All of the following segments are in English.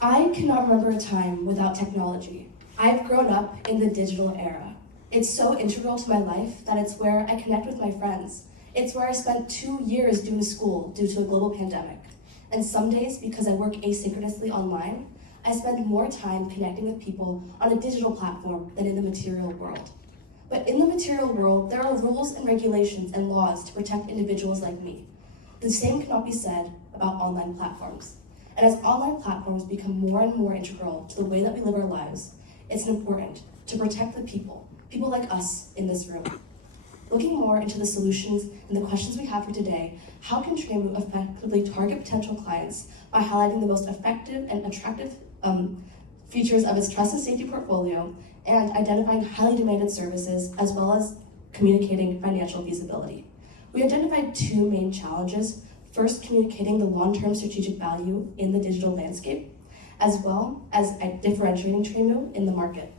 I cannot remember a time without technology. I've grown up in the digital era. It's so integral to my life that it's where I connect with my friends. It's where I spent 2 years doing school due to a global pandemic. And some days, because I work asynchronously online, I spend more time connecting with people on a digital platform than in the material world. But in the material world, there are rules and regulations and laws to protect individuals like me. The same cannot be said about online platforms. And as online platforms become more and more integral to the way that we live our lives, it's important to protect the people like us in this room. Looking more into the solutions and the questions we have for today, how can Tremau effectively target potential clients by highlighting the most effective and attractive features of its trust and safety portfolio and identifying highly demanded services, as well as communicating financial feasibility? We identified 2 main challenges. First, communicating the long-term strategic value in the digital landscape, as well as differentiating Tremau in the market.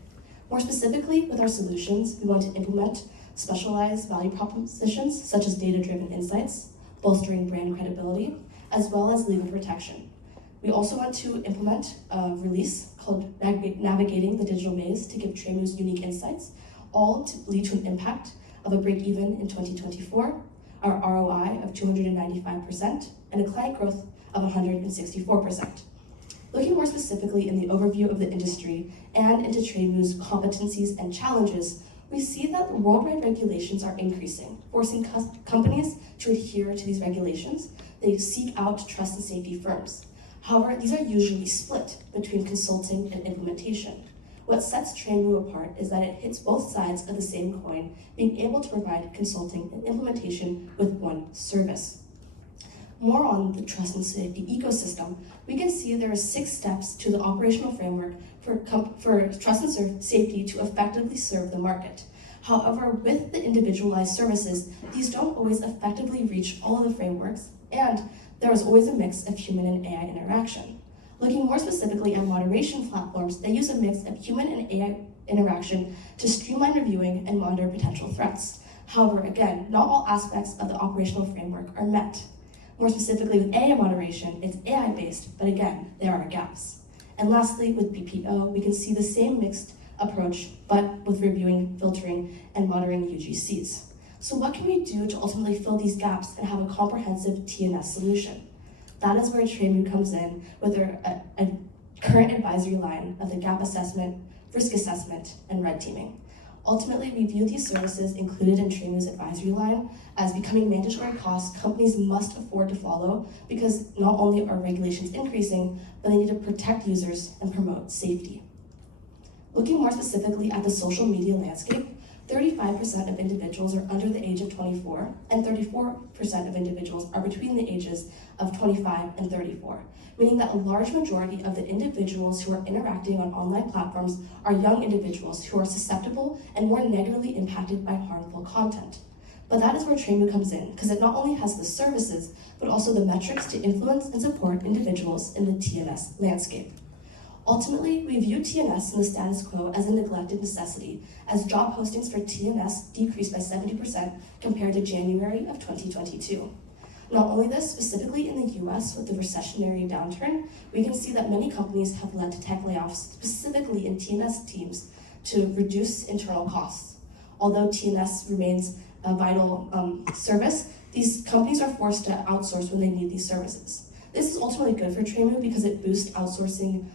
More specifically, with our solutions, we want to implement specialized value propositions such as data-driven insights, bolstering brand credibility, as well as legal protection. We also want to implement a release called Navigating the Digital Maze to give Tremau's unique insights, all to lead to an impact of a break-even in 2024, our ROI of 295%, and a client growth of 164%. Looking more specifically in the overview of the industry and into Tremau's competencies and challenges, we see that worldwide regulations are increasing, forcing companies to adhere to these regulations. They seek out trust and safety firms. However, these are usually split between consulting and implementation. What sets Tremau apart is that it hits both sides of the same coin, being able to provide consulting and implementation with one service. More on the trust and safety ecosystem, we can see there are 6 steps to the operational framework for trust and safety to effectively serve the market. However, with the individualized services, these don't always effectively reach all of the frameworks, and there is always a mix of human and AI interaction. Looking more specifically at moderation platforms, they use a mix of human and AI interaction to streamline reviewing and monitor potential threats. However, again, not all aspects of the operational framework are met. More specifically with AI moderation, it's AI-based, but again, there are gaps. And lastly, with BPO, we can see the same mixed approach, but with reviewing, filtering, and monitoring UGCs. So what can we do to ultimately fill these gaps and have a comprehensive TNS solution? That is where Tremau comes in with a current advisory line of the gap assessment, risk assessment, and red teaming. Ultimately, we view these services included in Tremau's advisory line as becoming mandatory costs companies must afford to follow, because not only are regulations increasing, but they need to protect users and promote safety. Looking more specifically at the social media landscape, 35% of individuals are under the age of 24, and 34% of individuals are between the ages of 25 and 34, meaning that a large majority of the individuals who are interacting on online platforms are young individuals who are susceptible and more negatively impacted by harmful content. But that is where Tremau comes in, because it not only has the services, but also the metrics to influence and support individuals in the TNS landscape. Ultimately, we view TNS and the status quo as a neglected necessity, as job postings for TNS decreased by 70% compared to January of 2022. Not only this, specifically in the US with the recessionary downturn, we can see that many companies have led to tech layoffs, specifically in TNS teams, to reduce internal costs. Although TNS remains a vital service, these companies are forced to outsource when they need these services. This is ultimately good for Tremau because it boosts outsourcing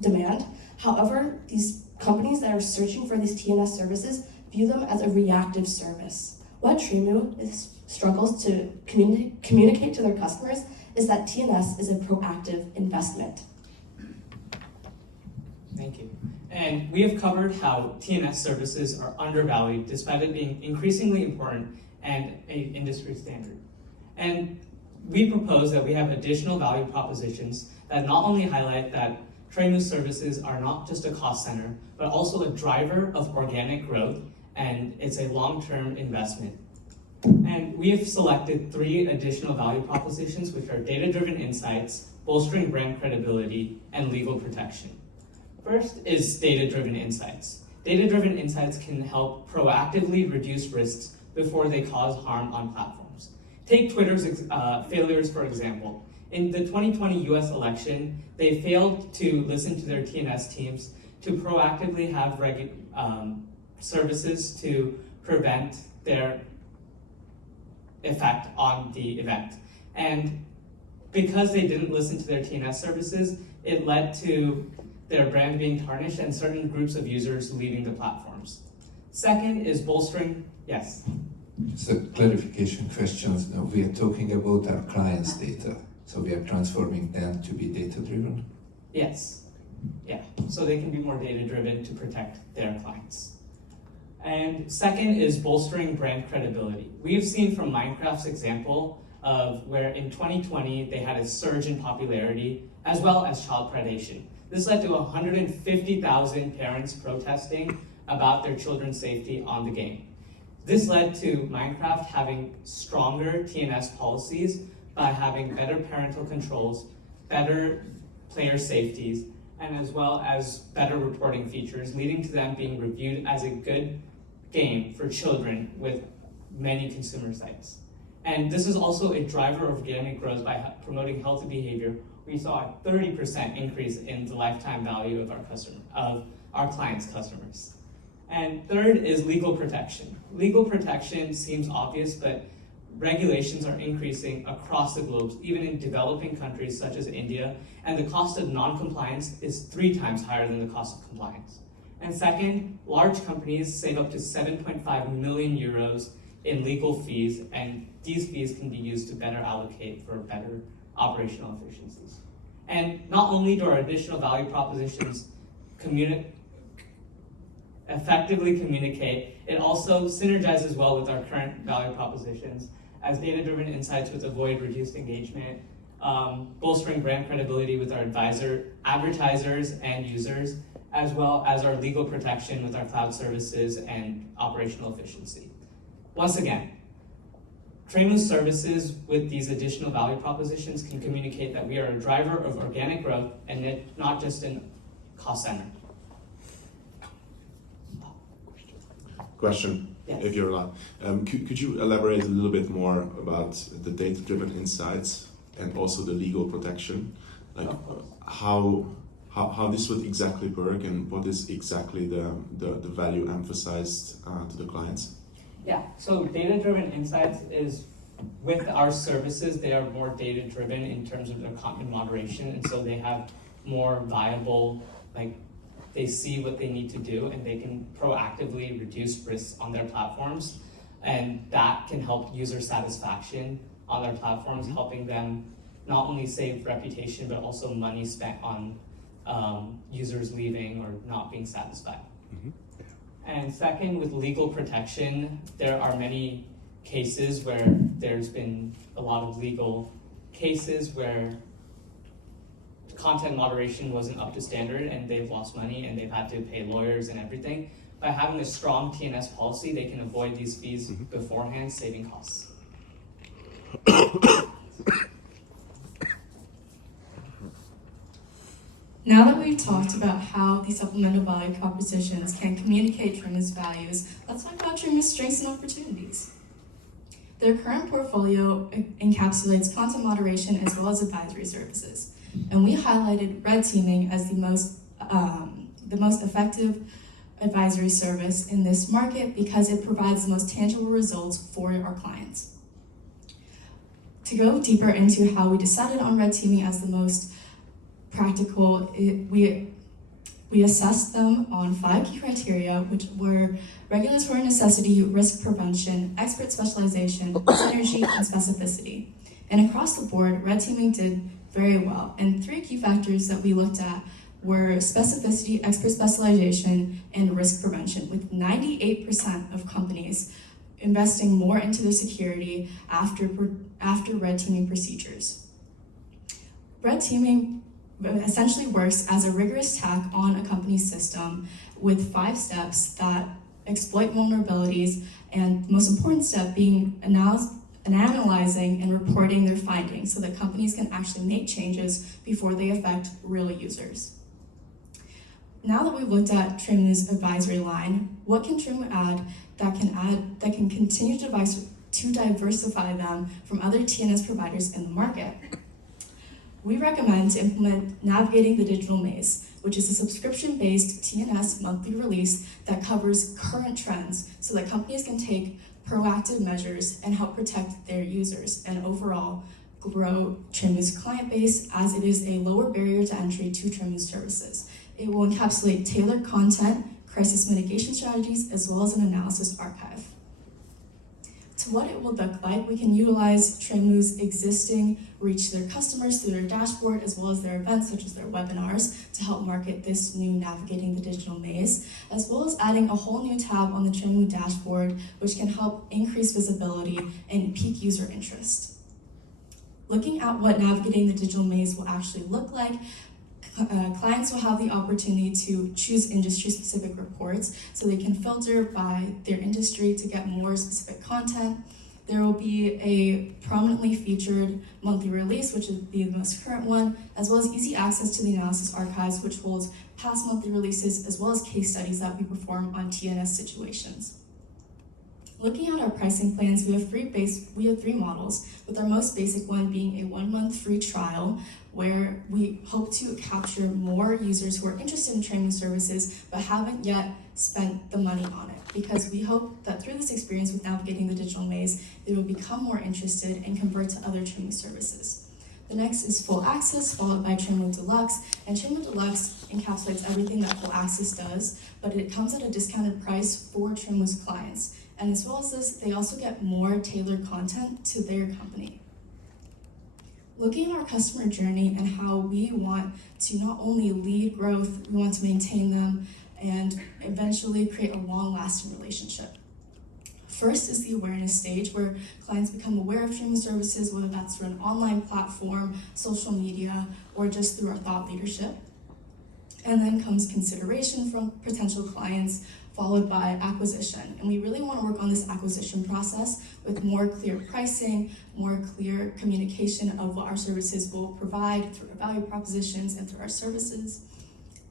demand. However, these companies that are searching for these TNS services view them as a reactive service. What Tremau struggles to communicate to their customers is that TNS is a proactive investment. Thank you. And we have covered how TNS services are undervalued despite it being increasingly important and an industry standard. And we propose that we have additional value propositions that not only highlight that Tremau services are not just a cost center, but also a driver of organic growth, and it's a long-term investment. And we have selected 3 additional value propositions, which are data-driven insights, bolstering brand credibility, and legal protection. First is data-driven insights. Data-driven insights can help proactively reduce risks before they cause harm on platforms. Take Twitter's failures, for example. In the 2020 US election, they failed to listen to their TNS teams to proactively have services to prevent their effect on the event. And because they didn't listen to their TNS services, it led to their brand being tarnished and certain groups of users leaving the platforms. Second is bolstering, yes? Just a clarification question. We are talking about our clients' data. So we are transforming them to be data-driven? Yes. Yeah. So they can be more data-driven to protect their clients. And second is bolstering brand credibility. We've seen from Minecraft's example of where in 2020 they had a surge in popularity as well as child predation. This led to 150,000 parents protesting about their children's safety on the game. This led to Minecraft having stronger TNS policies by having better parental controls, better player safeties, and as well as better reporting features, leading to them being reviewed as a good game for children with many consumer sites. And this is also a driver of organic growth by promoting healthy behavior. We saw a 30% increase in the lifetime value of our clients' customers. And third is legal protection. Legal protection seems obvious, but regulations are increasing across the globe, even in developing countries such as India, and the cost of non-compliance is 3 times higher than the cost of compliance. And second, large companies save up to 7.5 million euros in legal fees, and these fees can be used to better allocate for better operational efficiencies. And not only do our additional value propositions effectively communicate, it also synergizes well with our current value propositions as data-driven insights with avoid reduced engagement, bolstering brand credibility with our advertisers and users, as well as our legal protection with our cloud services and operational efficiency. Once again, Tremau's services with these additional value propositions can communicate that we are a driver of organic growth and not just a cost center. Question, Yes. if you're allowed. Could you elaborate a little bit more about the data-driven insights and also the legal protection? Like how this would exactly work and what is exactly the value emphasized to the clients? Yeah, so data-driven insights is with our services, they are more data-driven in terms of their content moderation, and so they have more viable, they see what they need to do and they can proactively reduce risks on their platforms, and that can help user satisfaction on their platforms, helping them not only save reputation but also money spent on users leaving or not being satisfied. And second, with legal protection, there are many cases where there's been a lot of legal cases where content moderation wasn't up to standard and they've lost money and they've had to pay lawyers and everything. By having a strong TNS policy, they can avoid these fees beforehand, saving costs. Now that we've talked about how the supplemental value propositions can communicate Tremau's values, let's talk about Tremau's strengths and opportunities. Their current portfolio encapsulates content moderation as well as advisory services, and we highlighted red teaming as the most effective advisory service in this market because it provides the most tangible results for our clients. To go deeper into how we decided on red teaming as the most practical, we assessed them on 5 key criteria, which were regulatory necessity, risk prevention, expert specialization, synergy, and specificity. And across the board, red teaming did very well. And 3 key factors that we looked at were specificity, expert specialization, and risk prevention, with 98% of companies investing more into their security after red teaming procedures. Red teaming essentially works as a rigorous tack on a company's system with 5 steps that exploit vulnerabilities, and the most important step being analyzing and reporting their findings so that companies can actually make changes before they affect real users. Now that we've looked at Tremau's advisory line, what can Tremau add that can continue to diversify them from other TNS providers in the market? We recommend to implement Navigating the Digital Maze, which is a subscription-based TNS monthly release that covers current trends so that companies can take proactive measures and help protect their users and overall grow Tremau's client base, as it is a lower barrier to entry to Tremau's services. It will encapsulate tailored content, crisis mitigation strategies, as well as an analysis archive. To what it will look like, we can utilize Tremau's existing reach to their customers through their dashboard, as well as their events such as their webinars, to help market this new Navigating the Digital Maze, as well as adding a whole new tab on the Tremau dashboard, which can help increase visibility and pique user interest. Looking at what Navigating the Digital Maze will actually look like, clients will have the opportunity to choose industry-specific reports so they can filter by their industry to get more specific content. There will be a prominently featured monthly release, which would be the most current one, as well as easy access to the analysis archives, which holds past monthly releases, as well as case studies that we perform on TNS situations. Looking at our pricing plans, we have three models, with our most basic one being a 1-month free trial, where we hope to capture more users who are interested in Tremau services but haven't yet spent the money on it, because we hope that through this experience with Navigating the Digital Maze, they will become more interested and convert to other Tremau services. The next is Full Access, followed by Tremau Deluxe, and Tremau Deluxe encapsulates everything that Full Access does, but it comes at a discounted price for Tremau's clients. And as well as this, they also get more tailored content to their company. Looking at our customer journey and how we want to not only lead growth, we want to maintain them and eventually create a long-lasting relationship. First is the awareness stage, where clients become aware of Tremau services, whether that's through an online platform, social media, or just through our thought leadership. And then comes consideration from potential clients, followed by acquisition. And we really want to work on this acquisition process with more clear pricing, more clear communication of what our services will provide through our value propositions and through our services.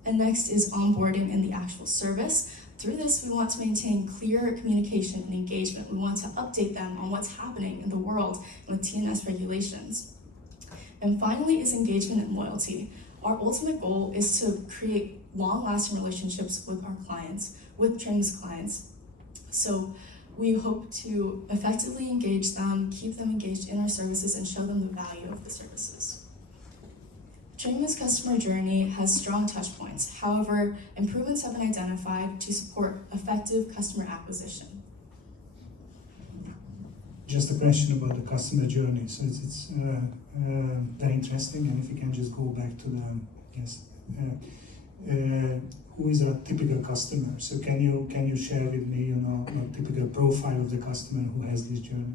And next is onboarding and the actual service. Through this, we want to maintain clear communication and engagement. We want to update them on what's happening in the world with TNS regulations. And finally is engagement and loyalty. Our ultimate goal is to create long-lasting relationships with our clients, with Tremau's clients. So we hope to effectively engage them, keep them engaged in our services, and show them the value of the services. Tremau's customer journey has strong touch points. However, improvements have been identified to support effective customer acquisition. Just a question about the customer journey. So it's very interesting, and if you can just go back to who is a typical customer? So can you share with me, a typical profile of the customer who has this journey?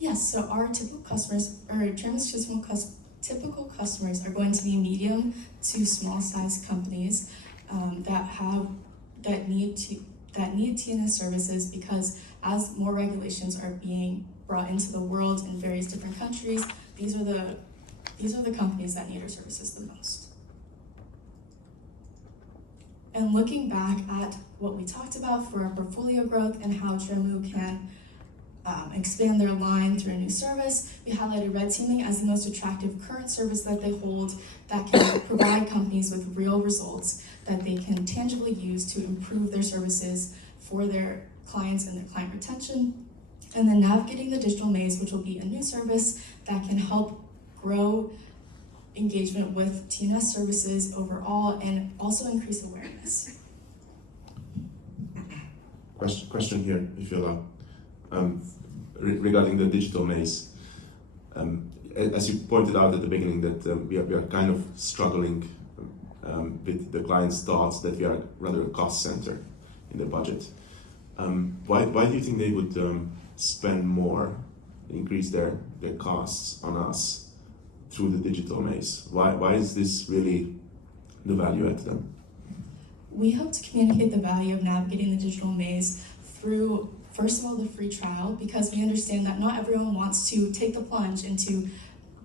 Yes. So our typical customers, or Tremau's typical customers, are going to be medium to small-sized companies that need TNS services, because as more regulations are being brought into the world in various different countries, these are the companies that need our services the most. And looking back at what we talked about for our portfolio growth and how Tremau can expand their line through a new service, we highlighted red teaming as the most attractive current service that they hold that can provide companies with real results that they can tangibly use to improve their services for their clients and their client retention. And then Navigating the Digital Maze, which will be a new service that can help grow engagement with TNS services overall and also increase awareness. Question here, if you allow. Regarding the digital maze, as you pointed out at the beginning, that we are kind of struggling with the client's thoughts that we are rather a cost center in the budget. Why do you think they would spend more, increase their costs on us through the digital maze? Why is this really the value add to them? We hope to communicate the value of Navigating the Digital Maze through, first of all, the free trial, because we understand that not everyone wants to take the plunge into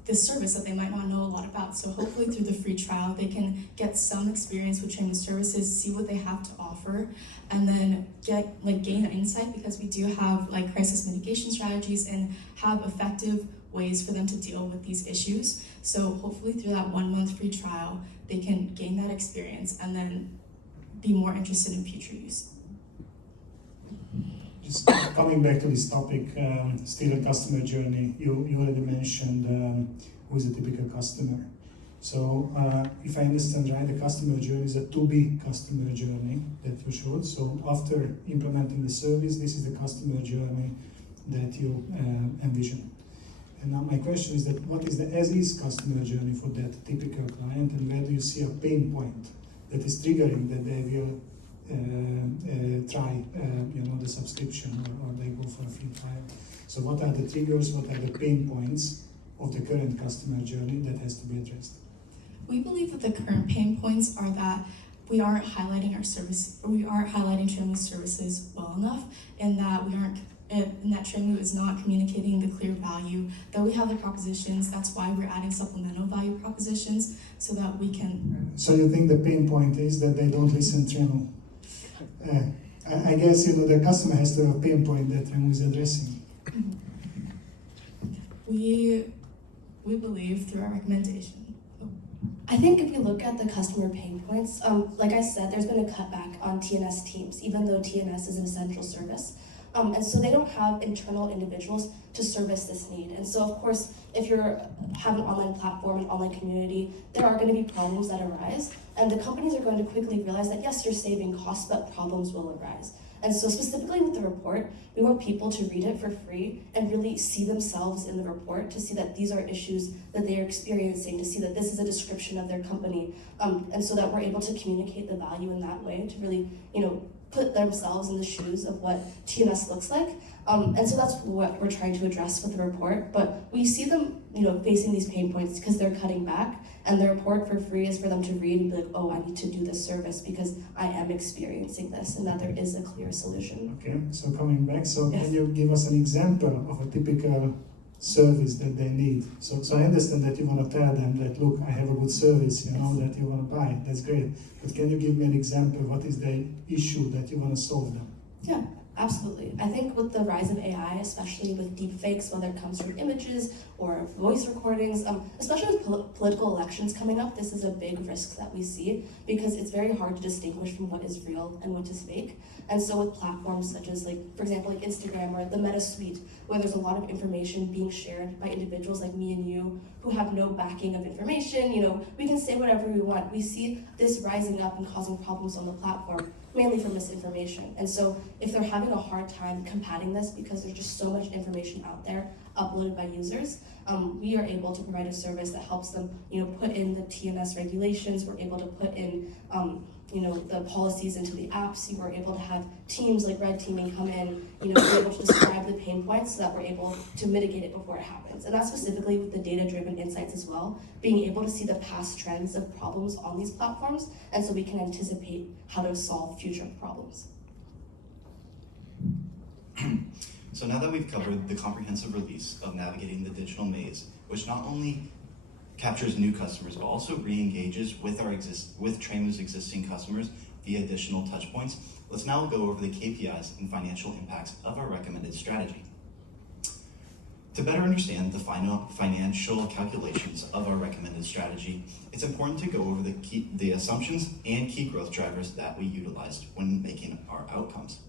this service that they might not know a lot about. So hopefully through the free trial, they can get some experience with Tremau services, see what they have to offer, and then gain an insight, because we do have crisis mitigation strategies and have effective ways for them to deal with these issues. So hopefully through that 1 month free trial, they can gain that experience and then be more interested in future use. Just coming back to this topic, still a customer journey. You already mentioned who is a typical customer. So if I understand right, the customer journey is a to-be customer journey that you showed. So after implementing the service, this is the customer journey that you envision. And now my question is that what is the as-is customer journey for that typical client, and where do you see a pain point that is triggering that they will try the subscription or they go for a free trial? So what are the triggers, what are the pain points of the current customer journey that has to be addressed? We believe that the current pain points are that we aren't highlighting Tremau's services well enough, and that Tremau is not communicating the clear value. Though we have the propositions, that's why we're adding supplemental value propositions so that we can. So you think the pain point is that they don't listen to Tremau? I guess the customer has to have a pain point that Tremau is addressing. We believe through our recommendation. I think if you look at the customer pain points, like I said, there's been a cutback on TNS teams, even though TNS is an essential service. And so they don't have internal individuals to service this need. And so, of course, if you have an online platform, an online community, there are going to be problems that arise. And the companies are going to quickly realize that, yes, you're saving costs, but problems will arise. And so specifically with the report, we want people to read it for free and really see themselves in the report, to see that these are issues that they are experiencing, to see that this is a description of their company, and so that we're able to communicate the value in that way, to really, put themselves in the shoes of what TNS looks like. And so that's what we're trying to address with the report. But we see them, facing these pain points because they're cutting back, and the report for free is for them to read and be like, oh, I need to do this service because I am experiencing this, and that there is a clear solution. Okay, so coming back, so Yes. Can you give us an example of a typical service that they need? So I understand that you want to tell them that, look, I have a good service, that you want to buy. That's great. But can you give me an example? What is the issue that you want to solve them? Yeah, absolutely. I think with the rise of AI, especially with deepfakes, whether it comes from images or voice recordings, especially with political elections coming up, this is a big risk that we see because it's very hard to distinguish from what is real and what is fake. And so with platforms such as, for example, Instagram or the Meta Suite, where there's a lot of information being shared by individuals like me and you who have no backing of information, we can say whatever we want. We see this rising up and causing problems on the platform, mainly from misinformation. And so if they're having a hard time combating this because there's just so much information out there uploaded by users, we are able to provide a service that helps them, put in the TNS regulations. We're able to put in, the policies into the apps. We're able to have teams like red teaming come in, be able to describe the pain points so that we're able to mitigate it before it happens. And that's specifically with the data-driven insights as well, being able to see the past trends of problems on these platforms, and so we can anticipate how to solve future problems. So now that we've covered the comprehensive release of Navigating the Digital Maze, which not only captures new customers, but also re-engages with Tremau's existing customers via additional touch points, let's now go over the KPIs and financial impacts of our recommended strategy. To better understand the financial calculations of our recommended strategy, it's important to go over the assumptions and key growth drivers that we utilized when making our outcomes.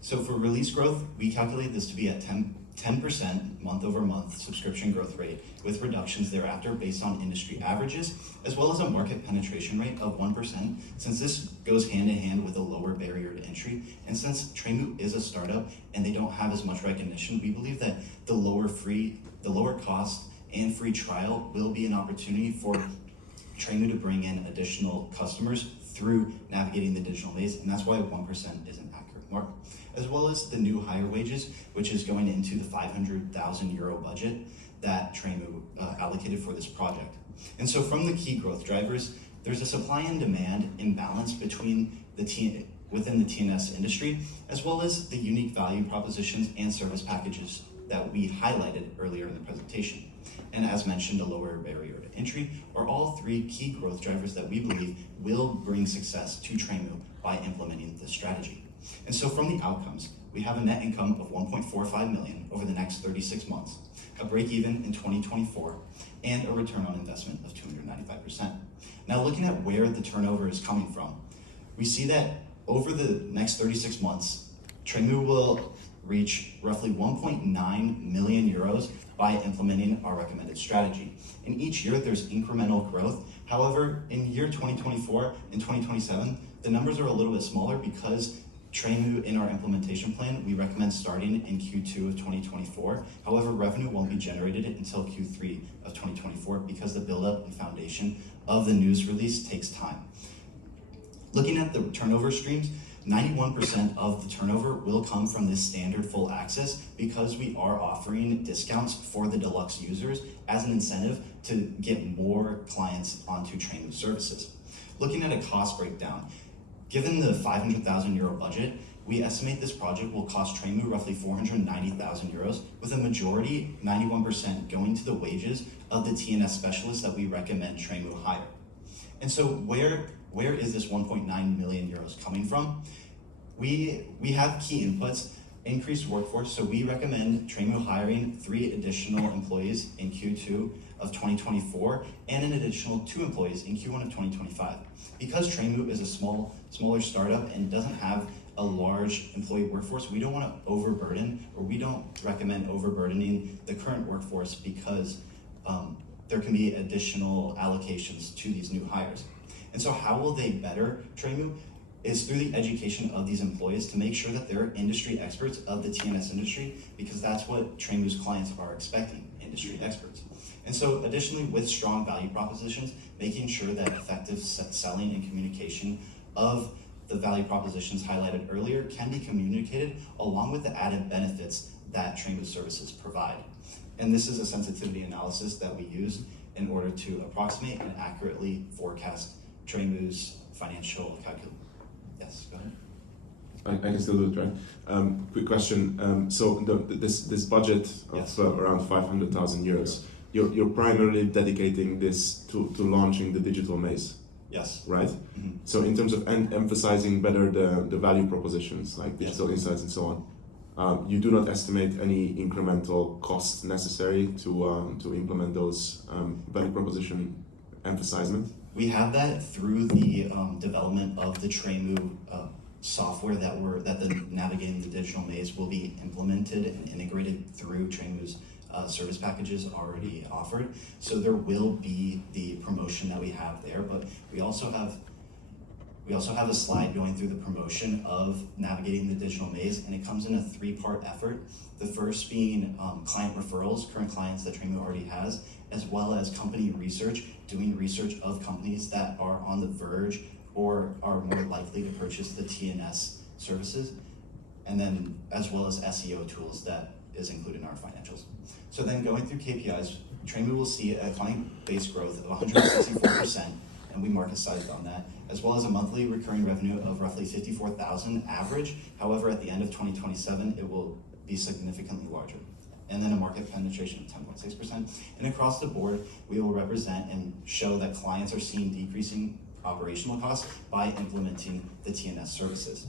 So for release growth, we calculate this to be at 10% month-over-month subscription growth rate, with reductions thereafter based on industry averages, as well as a market penetration rate of 1%, since this goes hand-in-hand with a lower barrier to entry. And since Tremau is a startup and they don't have as much recognition, we believe that the lower cost and free trial will be an opportunity for Tremau to bring in additional customers through Navigating the Digital Maze, and that's why 1% is an accurate mark. As well as the new hire wages, which is going into the €500,000 budget that Tremau allocated for this project. And so from the key growth drivers, there's a supply and demand imbalance between within the TNS industry, as well as the unique value propositions and service packages that we highlighted earlier in the presentation. And as mentioned, a lower barrier to entry are all three key growth drivers that we believe will bring success to Tremau by implementing this strategy. And so from the outcomes, we have a net income of $1.45 million over the next 36 months, a break even in 2024, and a return on investment of 295%. Now looking at where the turnover is coming from, we see that over the next 36 months, Tremau will reach roughly 1.9 million euros by implementing our recommended strategy. In each year, there's incremental growth. However, in year 2024 and 2027, the numbers are a little bit smaller because Tremau, in our implementation plan, we recommend starting in Q2 of 2024. However, revenue won't be generated until Q3 of 2024 because the buildup and foundation of the news release takes time. Looking at the turnover streams, 91% of the turnover will come from this standard full access because we are offering discounts for the deluxe users as an incentive to get more clients onto Tremau services. Looking at a cost breakdown, given the 500,000 euro budget, we estimate this project will cost Tremau roughly 490,000 euros, with a majority, 91%, going to the wages of the TNS specialists that we recommend Tremau hire. And so where is this 1.9 million euros coming from? We have key inputs, increased workforce, so we recommend Tremau hiring 3 additional employees in Q2 of 2024 and an additional 2 employees in Q1 of 2025. Because Tremau is a smaller startup and doesn't have a large employee workforce, we don't want to overburden, or we don't recommend overburdening the current workforce because there can be additional allocations to these new hires. And so how will they better Tremau? Is through the education of these employees to make sure that they're industry experts of the TNS industry, because that's what Tremau's clients are expecting, industry experts. And so additionally, with strong value propositions, making sure that effective selling and communication of the value propositions highlighted earlier can be communicated along with the added benefits that Tremau services provide. And this is a sensitivity analysis that we use in order to approximate and accurately forecast Tremau's financial calculation. Yes, go ahead. I can still do it, right? Quick question. So this budget of Yes. around 500,000 euros, you're primarily dedicating this to launching the digital maze, Yes. right? Mm-hmm. So in terms of emphasizing better the value propositions like digital insights and so on, you do not estimate any incremental costs necessary to implement those value proposition emphasizement? We have that through the development of the Tremau software that the Navigating the Digital Maze will be implemented and integrated through Tremau's service packages already offered. So there will be the promotion that we have there, but we also have a slide going through the promotion of Navigating the Digital Maze, and it comes in a 3-part effort. The first being client referrals, current clients that Tremau already has, as well as company research, doing research of companies that are on the verge or are more likely to purchase the TNS services, and then as well as SEO tools that is included in our financials. So then going through KPIs, Tremau will see a client-based growth of 164%, and we market sized on that, as well as a monthly recurring revenue of roughly 54,000 average. However, at the end of 2027, it will be significantly larger. And then a market penetration of 10.6%. And across the board, we will represent and show that clients are seeing decreasing operational costs by implementing the TNS services.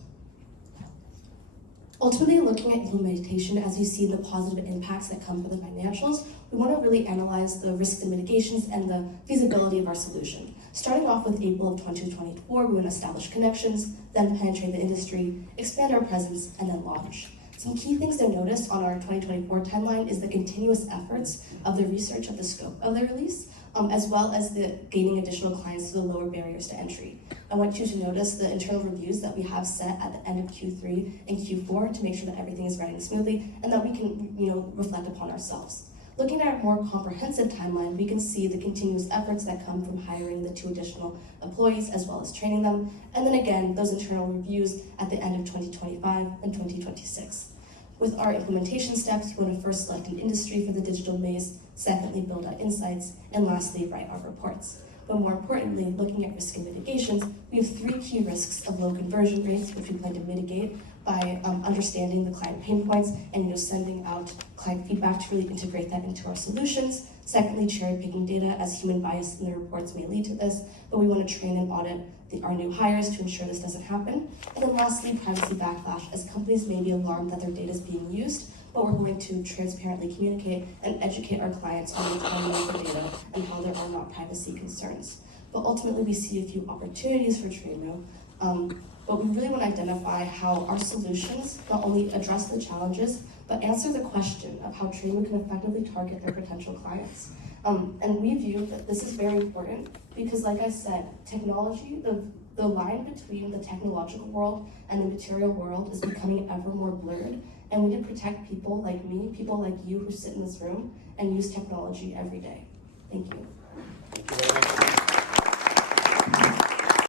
Ultimately, looking at implementation as you see the positive impacts that come from the financials, we want to really analyze the risks and mitigations and the feasibility of our solution. Starting off with April of 2024, we want to establish connections, then penetrate the industry, expand our presence, and then launch. Some key things to notice on our 2024 timeline is the continuous efforts of the research of the scope of the release, as well as the gaining additional clients through the lower barriers to entry. I want you to notice the internal reviews that we have set at the end of Q3 and Q4 to make sure that everything is running smoothly and that we can, reflect upon ourselves. Looking at a more comprehensive timeline, we can see the continuous efforts that come from hiring the 2 additional employees as well as training them, and then again, those internal reviews at the end of 2025 and 2026. With our implementation steps, we want to first select an industry for the digital maze, secondly, build out insights, and lastly, write our reports. But more importantly, looking at risk and mitigations, we have 3 key risks of low conversion rates, which we plan to mitigate by understanding the client pain points and sending out client feedback to really integrate that into our solutions. Secondly, cherry-picking data, as human bias in the reports may lead to this, but we want to train and audit our new hires to ensure this doesn't happen. And then lastly, privacy backlash, as companies may be alarmed that their data is being used, but we're going to transparently communicate and educate our clients on the autonomy of the data and how there are not privacy concerns. But ultimately, we see a few opportunities for Tremau, but we really want to identify how our solutions not only address the challenges, but answer the question of how Tremau can effectively target their potential clients. And we view that this is very important because, like I said, technology, the line between the technological world and the material world is becoming ever more blurred, and we need to protect people like me, people like you who sit in this room and use technology every day. Thank you. Thank you very much.